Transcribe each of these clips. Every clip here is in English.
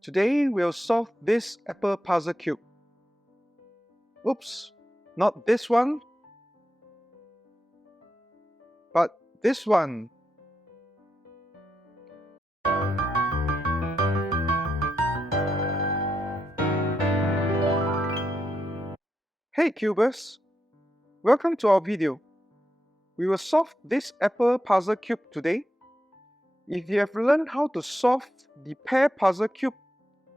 Today we'll solve this apple puzzle cube. Oops, not this one, but this one. Hey cubers, welcome to our video. We will solve this apple puzzle cube today. If you have learned how to solve the pear puzzle cube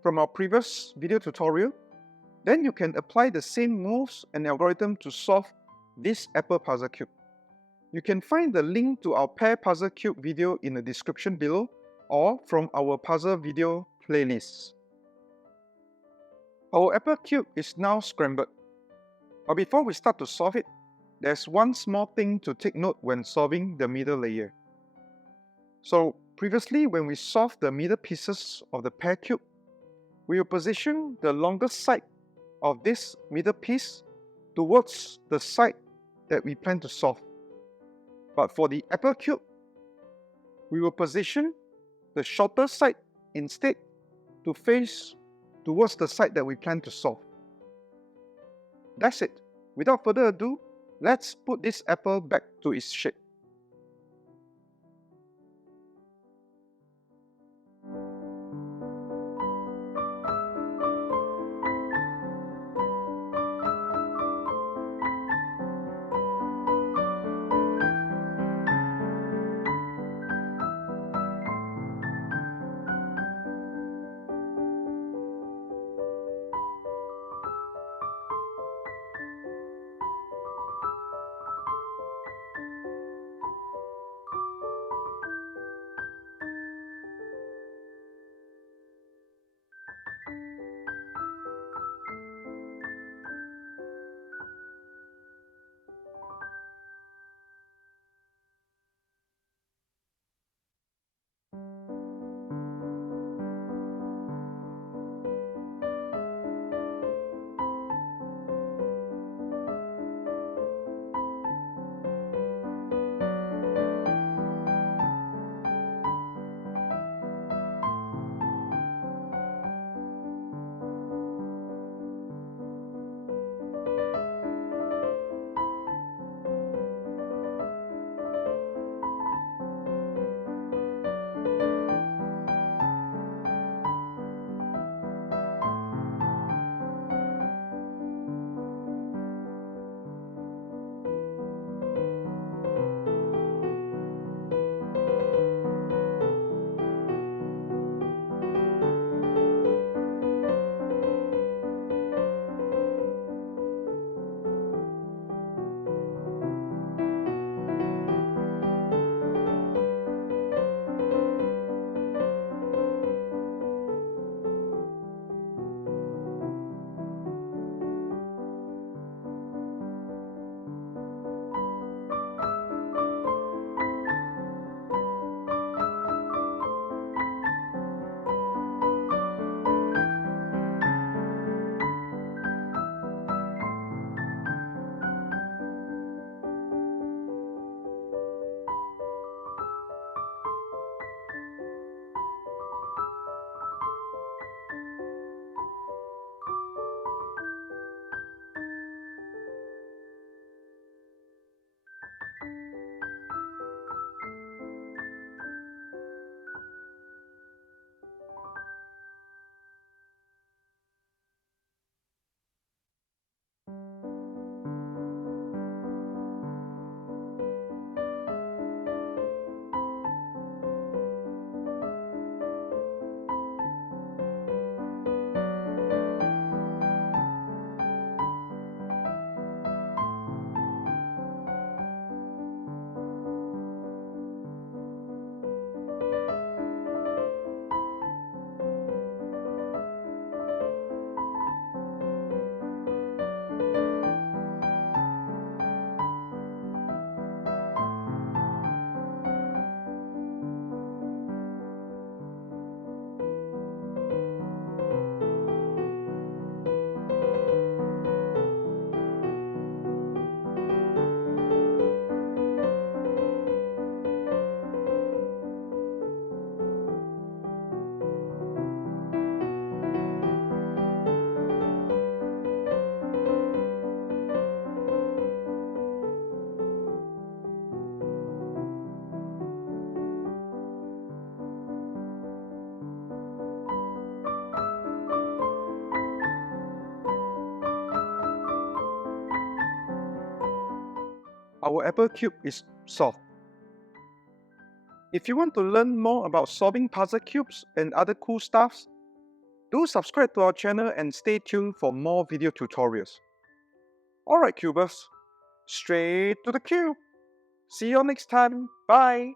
from our previous video tutorial, then you can apply the same moves and algorithm to solve this apple puzzle cube. You can find the link to our pear puzzle cube video in the description below or from our puzzle video playlists. Our apple cube is now scrambled. But before we start to solve it, there's one small thing to take note when solving the middle layer. So previously, when we solved the middle pieces of the pear cube, we will position the longest side of this middle piece towards the side that we plan to solve. But for the apple cube, we will position the shorter side instead to face towards the side that we plan to solve. That's it. Without further ado, let's put this apple back to its shape. our apple cube is solved. If you want to learn more about solving puzzle cubes and other cool stuffs, do subscribe to our channel and stay tuned for more video tutorials. Alright cubers, straight to the cube. See you next time. Bye.